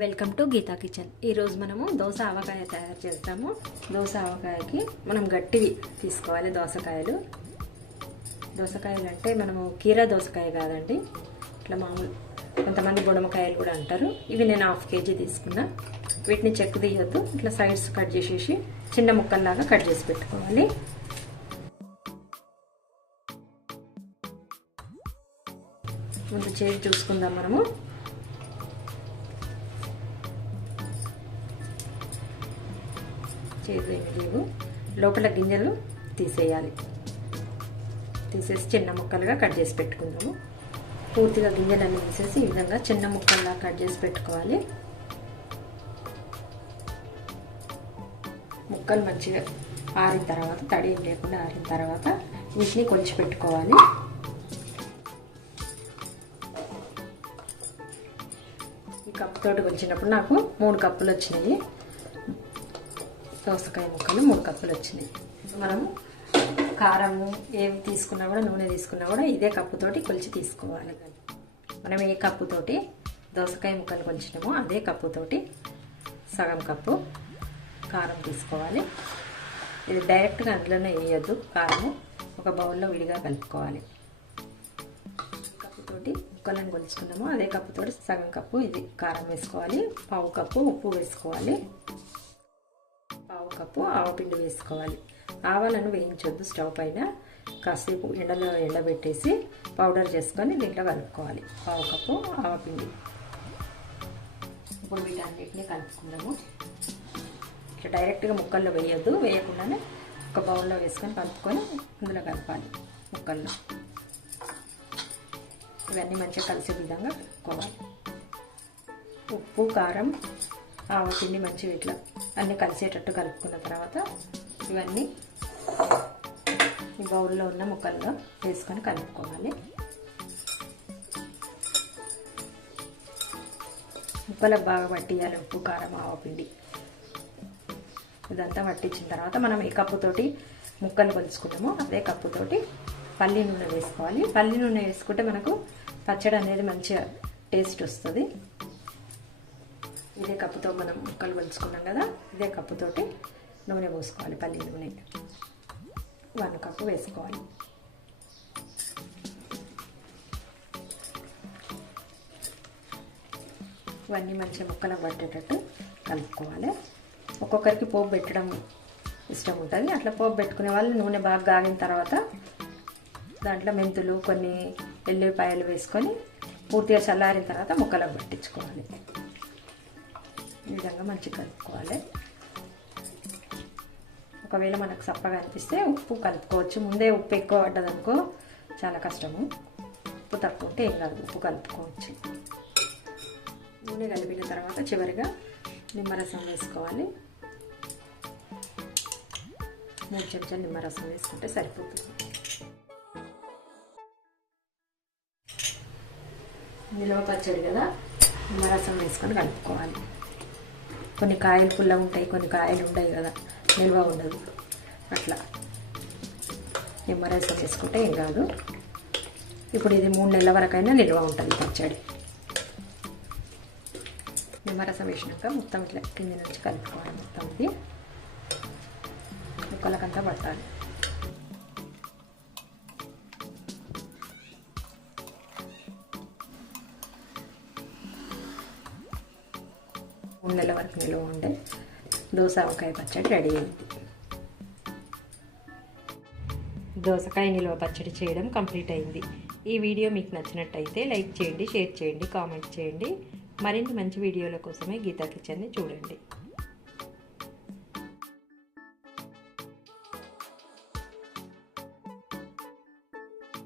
Welcome to Gita kitchen. ఈరోజు మనము దోశ ఆవకాయ తయారు చేస్తాము దోశ ఆవకాయకి మనం గట్టివి తీసుకోవాలి దోసకాయలు. దోసకాయలు అంటే మనము కీరా దోసకాయ కాదండి. ఇట్లా మామూలు కొంతమంది బుడమకాయలు కూడా అంటారు. ఇవి నేను హాఫ్ కేజీ తీసుకున్నా. వీటిని చెక్కు తీయొద్దు. ఇట్లా సైడ్స్ కట్ చేసేసి చిన్న ముక్కల్లాగా కట్ చేసి పెట్టుకోవాలి. ముందు చేసి చూసుకుందాం మనము. చేదు లోపల గింజలు తీసేయాలి. తీసేసి చిన్న ముక్కలుగా కట్ చేసి పెట్టుకుందాము. పూర్తిగా గింజలన్నీ తీసేసి ఈ విధంగా చిన్న ముక్కల్లా కట్ చేసి పెట్టుకోవాలి. ముక్కలు మంచిగా ఆరిన తర్వాత తడి ఏం లేకుండా ఆరిన తర్వాత వీటిని కొలిచి పెట్టుకోవాలి. ఈ కప్పు తోటి కొలిచినప్పుడు నాకు మూడు కప్పులు వచ్చినాయి. దోసకాయ ముక్కలు మూడు కప్పులు వచ్చినాయి. మనము కారము ఏమి తీసుకున్నా కూడా నూనె తీసుకున్నా కూడా ఇదే కప్పుతోటి కొలిచి తీసుకోవాలి. మనం ఏ కప్పుతోటి దోసకాయ ముక్కలు కొలిచినామో అదే కప్పుతోటి సగం కప్పు కారం తీసుకోవాలి. ఇది డైరెక్ట్గా అందులోనే వేయొద్దు కారము ఒక బౌల్లో విడిగా కలుపుకోవాలి. కప్పుతోటి ముక్కలను కొలుచుకున్నాము అదే కప్పుతోటి సగం కప్పు ఇది కారం వేసుకోవాలి పావు కప్పు ఉప్పు వేసుకోవాలి. కప్పు ఆవపిండి వేసుకోవాలి. ఆవాలను వేయించొద్దు స్టవ్ పైన. కాసేపు ఎండలో ఎండబెట్టేసి పౌడర్ చేసుకొని దీంట్లో కలుపుకోవాలి. పావు కప్పు ఆవపిండి ఇప్పుడు వీటన్నిటిని కలుపుకుందాము. ఇట్లా డైరెక్ట్గా ముక్కల్లో వేయొద్దు. వేయకుండానే ఒక బౌల్లో వేసుకొని కలుపుకొని అందులో కలపాలి ముక్కల్లో. ఇవన్నీ మంచిగా కలిసే విధంగా కలుపుకోవాలి. ఉప్పు కారం ఆవపిండి మంచిగా ఇట్లా అన్నీ కలిసేటట్టు కలుపుకున్న తర్వాత ఇవన్నీ ఈ బౌల్లో ఉన్న ముక్కల్లో వేసుకొని కలుపుకోవాలి. ముక్కలకు బాగా పట్టియాలి ఉప్పు కారం ఆవపిండి ఇదంతా పట్టించిన తర్వాత మనం ఏ కప్పుతోటి ముక్కలు కొలుచుకుంటామో అదే కప్పుతోటి పల్లి నూనె వేసుకోవాలి. పల్లి నూనె వేసుకుంటే మనకు పచ్చడి అనేది మంచిగా టేస్ట్ వస్తుంది. ఇదే కప్పుతో మనం ముక్కలు కొలుచుకున్నాం కదా ఇదే కప్పుతోటి నూనె పోసుకోవాలి పల్లి నూనె. వన్ కప్పు వేసుకోవాలి. ఇవన్నీ మంచిగా ముక్కలకు పట్టేటట్టు కలుపుకోవాలి. ఒక్కొక్కరికి పోపు పెట్టడం ఇష్టం ఉంటుంది. అట్లా పోపు పెట్టుకునే వాళ్ళు నూనె బాగా గాగిన తర్వాత దాంట్లో మెంతులు కొన్ని ఎల్లిపాయలు వేసుకొని పూర్తిగా చల్లారిన తర్వాత ముక్కలకు పట్టించుకోవాలి. ఈ విధంగా మంచిగా కలుపుకోవాలి. ఒకవేళ మనకు సప్పగా అనిపిస్తే ఉప్పు కలుపుకోవచ్చు. ముందే ఉప్పు ఎక్కువ పడ్డదనుకో చాలా కష్టము. ఉప్పు తక్కువ ఉంటే ఏం కాదు ఉప్పు కలుపుకోవచ్చు. నూనె కలిపిన తర్వాత చివరిగా నిమ్మరసం వేసుకోవాలి. మూడు చెంచాలు నిమ్మరసం వేసుకుంటే సరిపోతుంది. నిల్వ పచ్చడి కదా నిమ్మరసం వేసుకొని కలుపుకోవాలి. కొన్ని కాయలు పుల్ల ఉంటాయి కొన్ని కాయలు ఉంటాయి కదా. నిల్వ ఉండదు. అట్లా. నిమ్మరసం వేసుకుంటే ఏం కాదు. ఇప్పుడు ఇది మూడు నెలల వరకైనా నిల్వ ఉంటుంది పచ్చడి. నిమ్మరసం వేసినాక మొత్తం ఇట్లా కింద నుంచి కలుపుకోవాలి. మొత్తం ఇది. ముక్కలకంతా పట్టాలి. మూడు నెలల వరకు నిల్వ ఉండే దోస పచ్చడి రెడీ అయింది. దోసకాయ నిల్వ పచ్చడి చేయడం కంప్లీట్ అయింది. ఈ వీడియో మీకు నచ్చినట్టయితే లైక్ చేయండి షేర్ చేయండి కామెంట్ చేయండి. మరిన్ని మంచి వీడియోల కోసమే గీతా కిచెన్ని చూడండి.